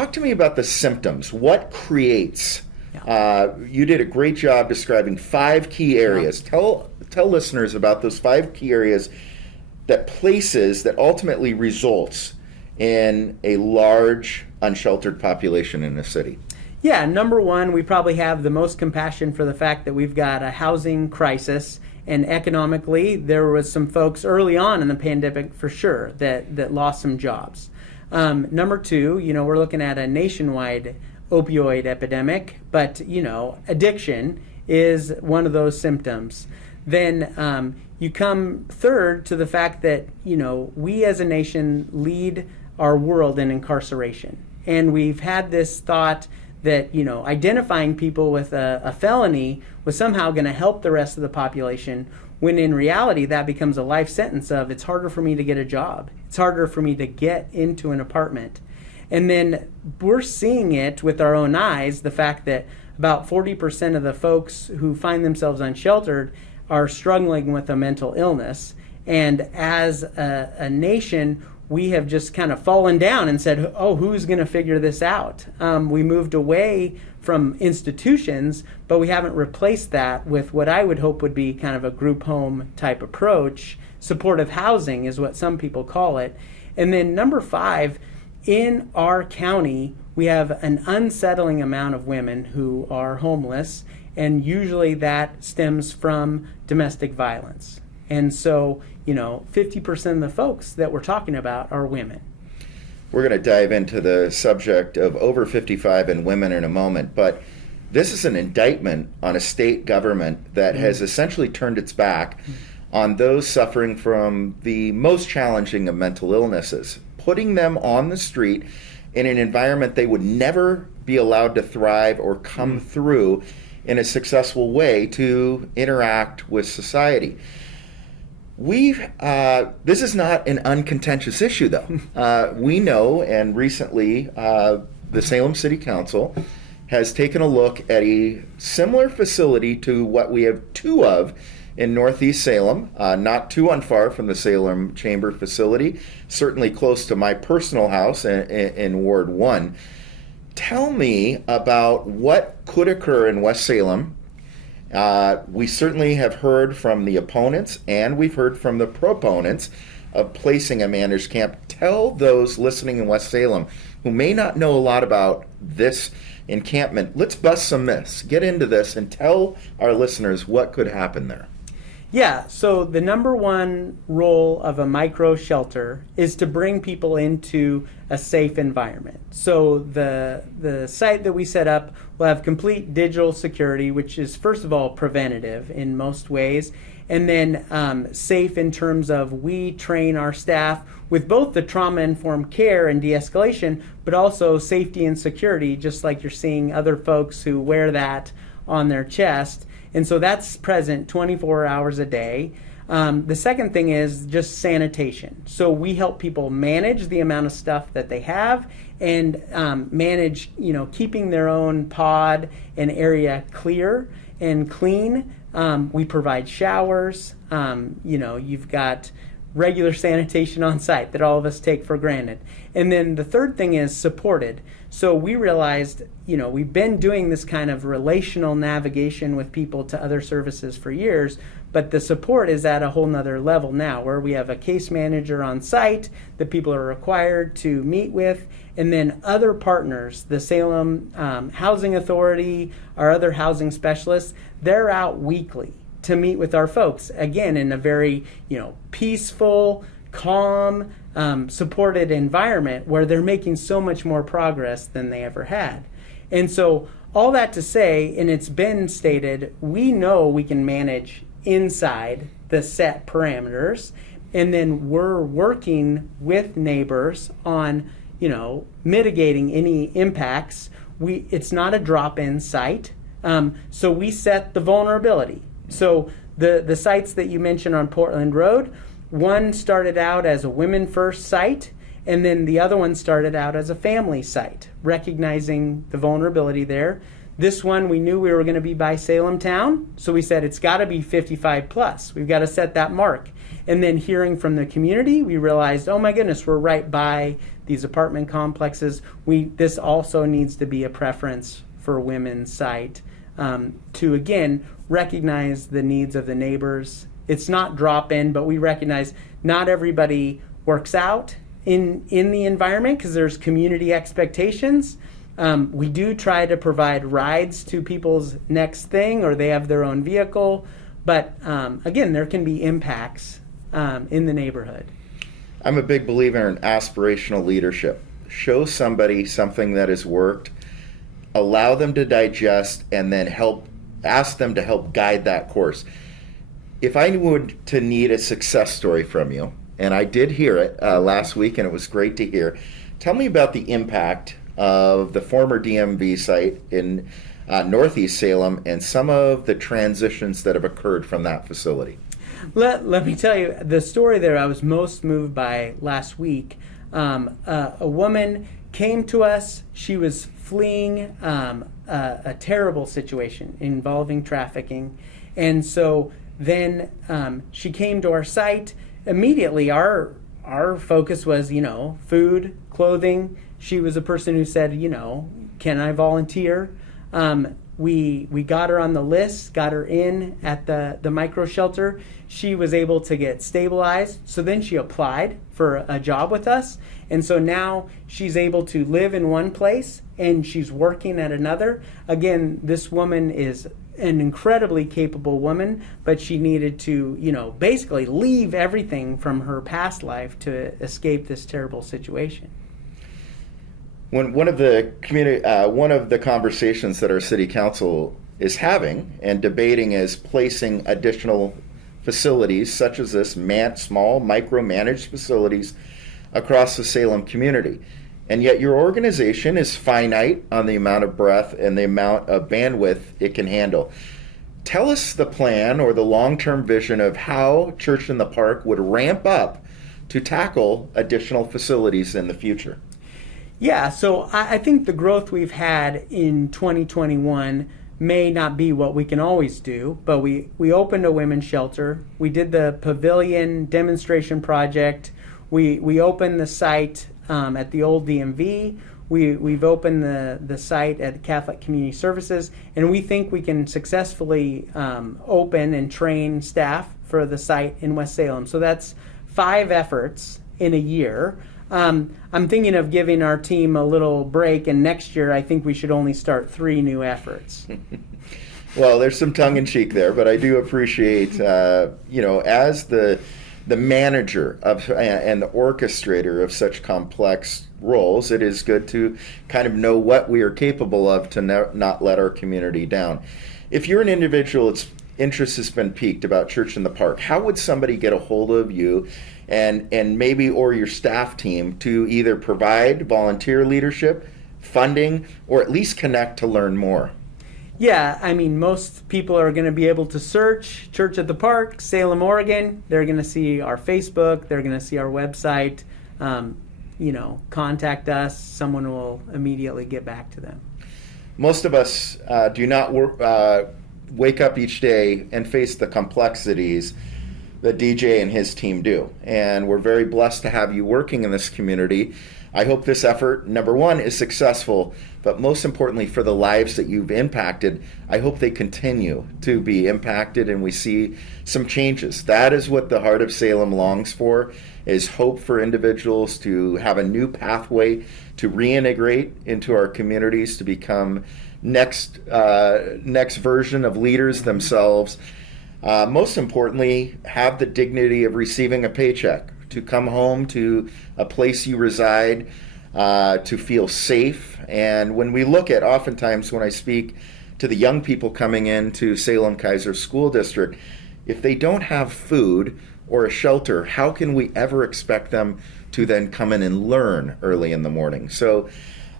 talk to me about the symptoms. What creates? Yeah. You did a great job describing 5 key areas. Yeah. Tell listeners about those 5 key areas that ultimately results in a large unsheltered population in a city. Yeah, number one, we probably have the most compassion for the fact that we've got a housing crisis, and economically there was some folks early on in the pandemic for sure that lost some jobs. Number two, we're looking at a nationwide opioid epidemic, but addiction is one of those symptoms. Then you come third to the fact that we as a nation lead our world in incarceration, and we've had this thought that identifying people with a felony was somehow going to help the rest of the population, when in reality that becomes a life sentence of it's harder for me to get a job, it's harder for me to get into an apartment. And then we're seeing it with our own eyes, the fact that about 40% of the folks who find themselves unsheltered are struggling with a mental illness. And as a nation, we have just kind of fallen down and said, oh, who's going to figure this out? We moved away from institutions, but we haven't replaced that with what I would hope would be kind of a group home type approach. Supportive housing is what some people call it. And then number 5, in our county, we have an unsettling amount of women who are homeless, and usually that stems from domestic violence. And so, 50% of the folks that we're talking about are women. We're going to dive into the subject of over 55 and women in a moment, but this is an indictment on a state government that has essentially turned its back on those suffering from the most challenging of mental illnesses, putting them on the street in an environment they would never be allowed to thrive or come through in a successful way to interact with society. This is not an uncontentious issue, though. We know, and recently the Salem City Council has taken a look at a similar facility to what we have 2 of in Northeast Salem, not too unfar from the Salem Chamber facility, certainly close to my personal house in Ward 1. Tell me about what could occur in West Salem. We certainly have heard from the opponents, and we've heard from the proponents of placing a managed camp. Tell those listening in West Salem who may not know a lot about this encampment, let's bust some myths, get into this, and tell our listeners what could happen there. Yeah, so the number one role of a micro shelter is to bring people into a safe environment. So the site that we set up will have complete digital security, which is first of all preventative in most ways, and then safe in terms of we train our staff with both the trauma-informed care and de-escalation, but also safety and security, just like you're seeing other folks who wear that on their chest. And so that's present 24 hours a day. The second thing is just sanitation. So we help people manage the amount of stuff that they have and manage, keeping their own pod and area clear and clean. We provide showers. You've got regular sanitation on site that all of us take for granted. And then the third thing is supported. So we realized, we've been doing this kind of relational navigation with people to other services for years, but the support is at a whole nother level now, where we have a case manager on site that people are required to meet with, and then other partners, the Salem Housing Authority, our other housing specialists, they're out weekly to meet with our folks, again, in a very, peaceful, calm, supported environment where they're making so much more progress than they ever had. And so all that to say, and it's been stated, we know we can manage inside the set parameters, and then we're working with neighbors on, mitigating any impacts. It's not a drop-in site, so we set the vulnerability. So the sites that you mentioned on Portland Road, one started out as a women first site, and then the other one started out as a family site, recognizing the vulnerability there. This one, we knew we were going to be by Salem Town, so we said it's got to be 55 plus. We've got to set that mark. And then hearing from the community, we realized, oh my goodness, we're right by these apartment complexes. This also needs to be a preference for women's site, to again recognize the needs of the neighbors. It's not drop in, but we recognize not everybody works out in the environment because there's community expectations. We do try to provide rides to people's next thing, or they have their own vehicle. But again, there can be impacts in the neighborhood. I'm a big believer in aspirational leadership. Show somebody something that has worked, allow them to digest, and then ask them to help guide that course. If I were to need a success story from you, and I did hear it last week, and it was great to hear, tell me about the impact of the former DMV site in Northeast Salem and some of the transitions that have occurred from that facility. Let me tell you the story there I was most moved by last week. A woman came to us. She was fleeing a terrible situation involving trafficking. And so then she came to our site. Immediately, our focus was, food, clothing. She was a person who said, can I volunteer? We got her on the list, got her in at the micro shelter. She was able to get stabilized. So then she applied for a job with us. And so now she's able to live in one place and she's working at another. Again, this woman is an incredibly capable woman, but she needed to, basically leave everything from her past life to escape this terrible situation. One of the conversations that our city council is having and debating is placing additional facilities such as this small micromanaged facilities across the Salem community. And yet your organization is finite on the amount of breadth and the amount of bandwidth it can handle. Tell us the plan or the long-term vision of how Church in the Park would ramp up to tackle additional facilities in the future. Yeah, so I think the growth we've had in 2021 may not be what we can always do, but we opened a women's shelter. We did the pavilion demonstration project. We opened the site at the old DMV. We've opened the site at Catholic Community Services, and we think we can successfully open and train staff for the site in West Salem. So that's 5 efforts in a year. I'm thinking of giving our team a little break, and next year I think we should only start 3 new efforts. Well, there's some tongue-in-cheek there, but I do appreciate, as the manager of and the orchestrator of such complex roles, it is good to kind of know what we are capable of to not let our community down. If you're an individual that's interest has been piqued about Church in the Park, how would somebody get a hold of you and maybe or your staff team to either provide volunteer leadership, funding, or at least connect to learn more? Yeah, I mean, most people are going to be able to search Church at the Park, Salem, Oregon. They're going to see our Facebook. They're going to see our website. Contact us. Someone will immediately get back to them. Most of us do not wake up each day and face the complexities that DJ and his team do. And we're very blessed to have you working in this community. I hope this effort, number one, is successful, but most importantly for the lives that you've impacted, I hope they continue to be impacted and we see some changes. That is what the Heart of Salem longs for, is hope for individuals to have a new pathway to reintegrate into our communities, to become next version of leaders themselves. Most importantly, have the dignity of receiving a paycheck, to come home to a place you reside, to feel safe. And when we look at, oftentimes when I speak to the young people coming into Salem Kaiser School District, if they don't have food or a shelter, how can we ever expect them to then come in and learn early in the morning? So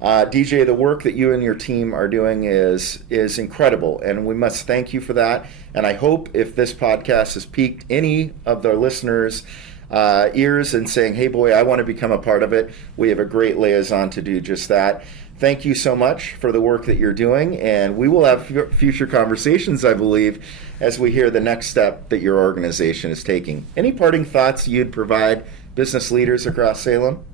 DJ, the work that you and your team are doing is incredible, and we must thank you for that. And I hope if this podcast has piqued any of the listeners' ears and saying, hey boy, I want to become a part of it, we have a great liaison to do just that. Thank you so much for the work that you're doing, and we will have future conversations, I believe, as we hear the next step that your organization is taking. Any parting thoughts you'd provide business leaders across Salem?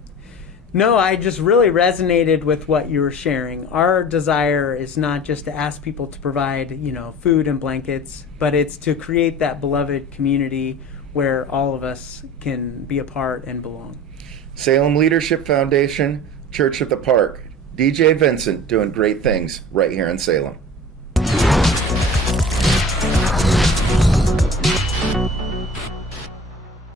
No, I just really resonated with what you were sharing. Our desire is not just to ask people to provide, food and blankets, but it's to create that beloved community where all of us can be a part and belong. Salem Leadership Foundation, Church of the Park. DJ Vincent doing great things right here in Salem.